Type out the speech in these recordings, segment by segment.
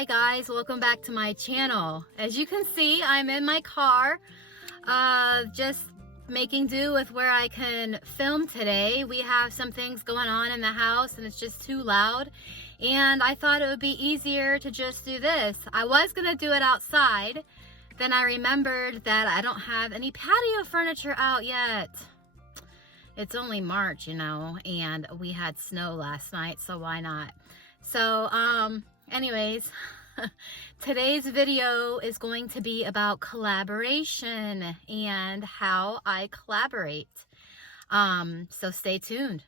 Hi guys, welcome back to my channel. As you can see, I'm in my car, just making do with where I can film today. We have some things going on in the house and it's just too loud, and I thought it would be easier to just do this. I was gonna do it outside, then I remembered that I don't have any patio furniture out yet. It's only March, you know, and we had snow last night, so why not? So, anyways, today's video is going to be about collaboration and how I collaborate. So stay tuned.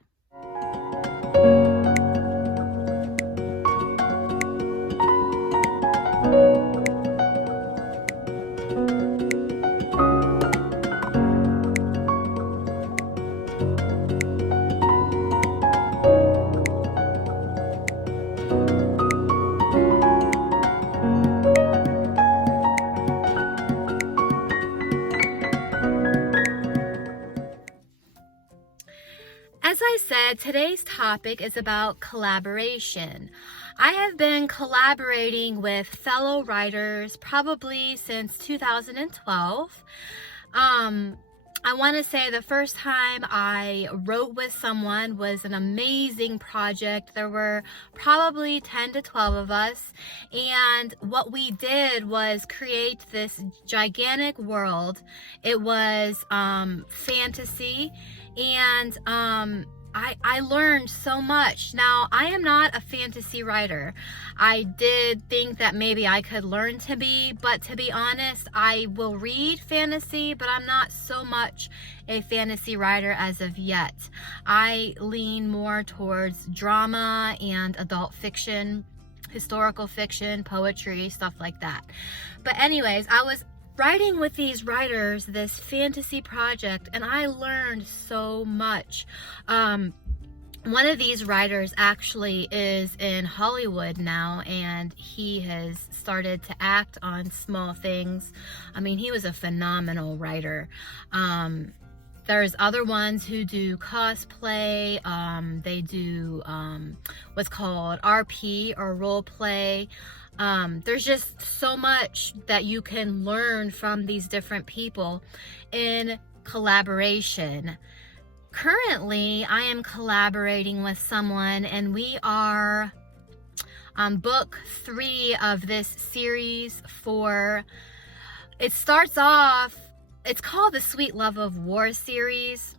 As I said, today's topic is about collaboration. I have been collaborating with fellow writers probably since 2012. I want to say the first time I wrote with someone was an amazing project. There were probably 10 to 12 of us, and what we did was create this gigantic world. It was fantasy, and I learned so much. Now, I am not a fantasy writer. I did think that maybe I could learn to be, but to be honest, I will read fantasy, but I'm not so much a fantasy writer as of yet. I lean more towards drama and adult fiction, historical fiction, poetry, stuff like that. But anyways, I was writing with these writers this fantasy project, and I learned so much. One of these writers actually is in Hollywood now, and he has started to act on small things. I mean, he was a phenomenal writer. There's other ones who do cosplay. They do what's called RP, or role play. There's just so much that you can learn from these different people in collaboration. Currently, I am collaborating with someone, and we are on book 3 of this series. It starts off, it's called the Sweet Love of War series,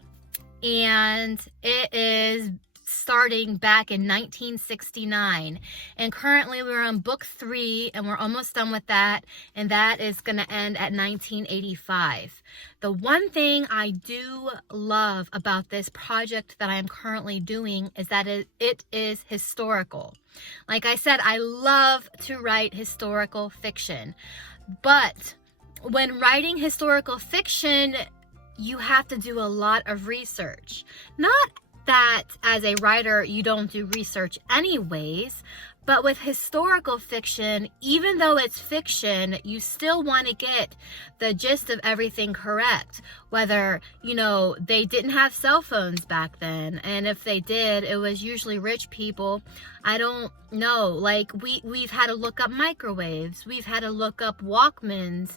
and it is starting back in 1969, and currently we're on book 3 and we're almost done with that, and that is going to end at 1985. The one thing I do love about this project that I am currently doing is that it is historical. Like I said, I love to write historical fiction, but when writing historical fiction, you have to do a lot of research. Not that as a writer you don't do research anyways, but with historical fiction, even though it's fiction, you still want to get the gist of everything correct. Whether, you know, they didn't have cell phones back then, and if they did, it was usually rich people. I don't know, like we've had to look up microwaves, we've had to look up Walkmans,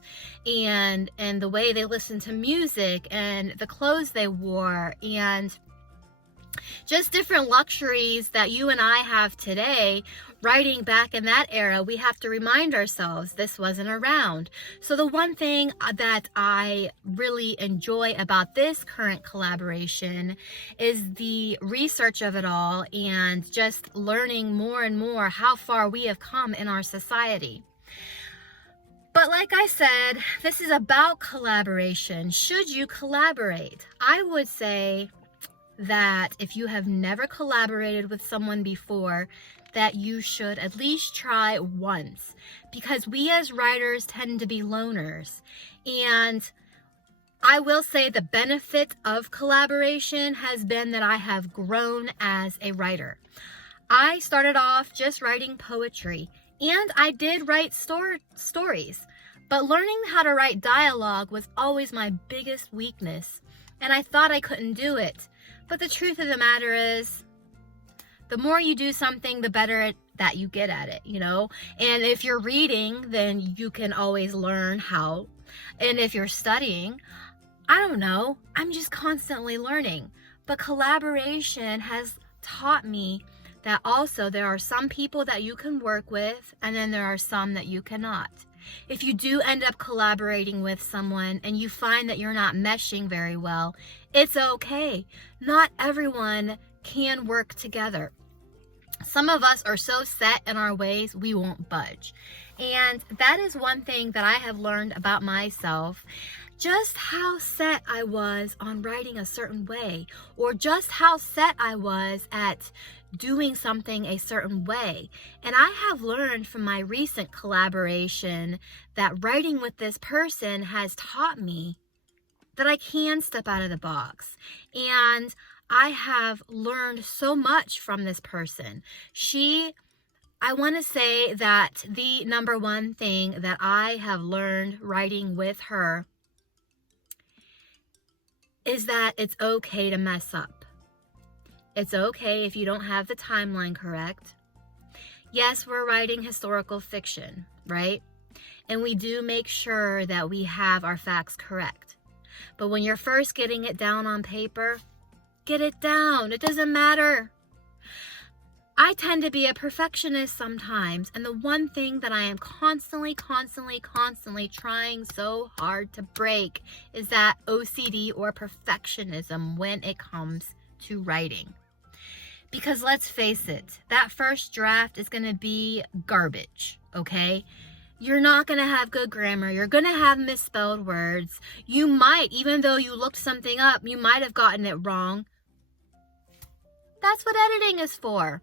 and the way they listened to music, and the clothes they wore, and just different luxuries that you and I have today. Writing back in that era, we have to remind ourselves this wasn't around. So the one thing that I really enjoy about this current collaboration is the research of it all, and just learning more and more how far we have come in our society. But like I said, this is about collaboration. Should you collaborate? I would say that if you have never collaborated with someone before, that you should at least try once, because we as writers tend to be loners. And I will say the benefit of collaboration has been that I have grown as a writer. I started off just writing poetry, and I did write stories, but learning how to write dialogue was always my biggest weakness, and I thought I couldn't do it. But the truth of the matter is, The more you do something, the better that you get at it, you know? And if you're reading, then you can always learn how. And if you're studying, I don't know, I'm just constantly learning. But collaboration has taught me that also there are some people that you can work with, and then there are some that you cannot. If you do end up collaborating with someone and you find that you're not meshing very well, it's okay. Not everyone can work together. Some of us are so set in our ways, we won't budge. And that is one thing that I have learned about myself. Just how set I was on writing a certain way, or just how set I was at doing something a certain way. And I have learned from my recent collaboration that writing with this person has taught me that I can step out of the box. And I have learned so much from this person. I want to say that the number one thing that I have learned writing with her is that it's okay to mess up. It's okay if you don't have the timeline correct. Yes, we're writing historical fiction, right? And we do make sure that we have our facts correct. But when you're first getting it down on paper, get it down. It doesn't matter. I tend to be a perfectionist sometimes, and the one thing that I am constantly trying so hard to break is that OCD or perfectionism when it comes to writing. Because let's face it, that first draft is going to be garbage, okay? You're not going to have good grammar. You're going to have misspelled words. You might, even though you looked something up, you might have gotten it wrong. That's what editing is for.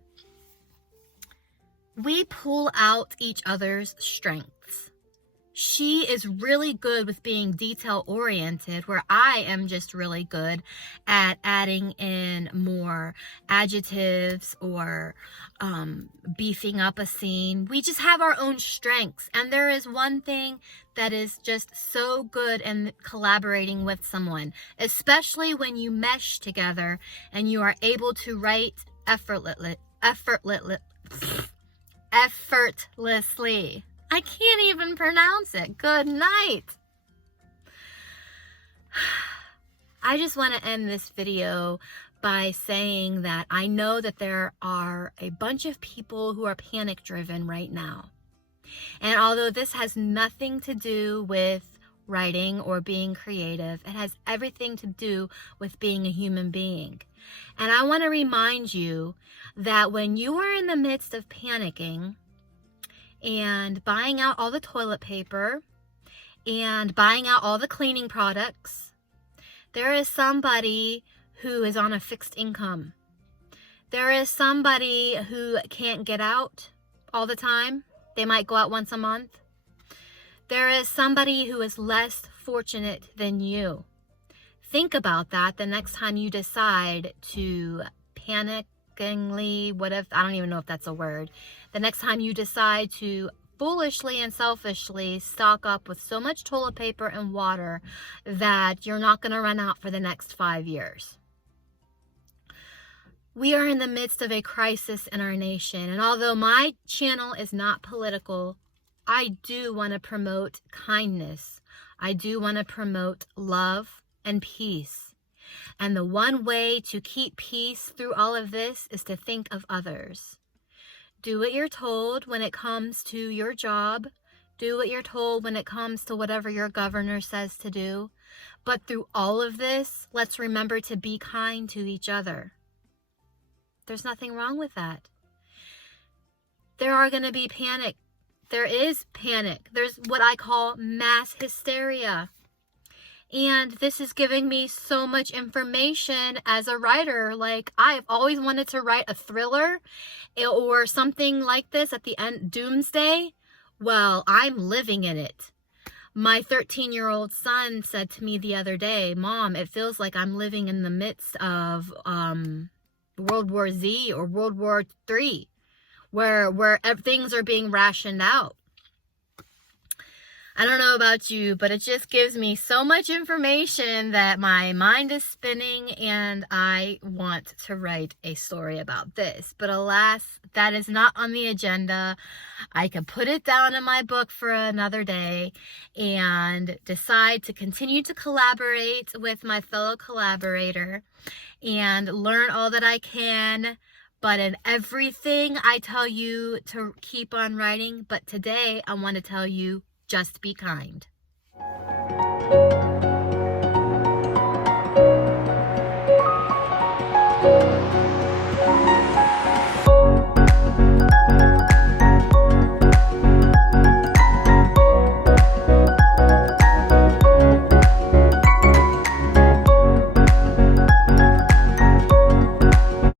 We pull out each other's strengths. She is really good with being detail oriented, where I am just really good at adding in more adjectives or beefing up a scene. We just have our own strengths. And there is one thing that is just so good in collaborating with someone, especially when you mesh together and you are able to write effortlessly. I can't even pronounce it. Good night. I just want to end this video by saying that I know that there are a bunch of people who are panic driven right now. And although this has nothing to do with writing or being creative, it has everything to do with being a human being. And I want to remind you that when you are in the midst of panicking and buying out all the toilet paper and buying out all the cleaning products, there is somebody who is on a fixed income. There is somebody who can't get out all the time. They might go out once a month. There is somebody who is less fortunate than you. Think about that the next time you decide to whatever, I don't even know if that's a word. The next time you decide to foolishly and selfishly stock up with so much toilet paper and water that you're not going to run out for the next 5 years. We are in the midst of a crisis in our nation, and although my channel is not political, I do want to promote kindness. I do want to promote love and peace. And the one way to keep peace through all of this is to think of others. Do what you're told when it comes to your job. Do what you're told when it comes to whatever your governor says to do. But through all of this, let's remember to be kind to each other. There's nothing wrong with that. There are going to be panic. There is panic. There's what I call mass hysteria. And this is giving me so much information as a writer. Like, I've always wanted to write a thriller or something like this at the end, doomsday. Well, I'm living in it. My 13-year-old son said to me the other day, "Mom, it feels like I'm living in the midst of World War Z or World War III, where things are being rationed out." I don't know about you, but it just gives me so much information that my mind is spinning and I want to write a story about this. But alas, that is not on the agenda. I could put it down in my book for another day and decide to continue to collaborate with my fellow collaborator and learn all that I can. But in everything, I tell you to keep on writing. But today, I want to tell you, just be kind.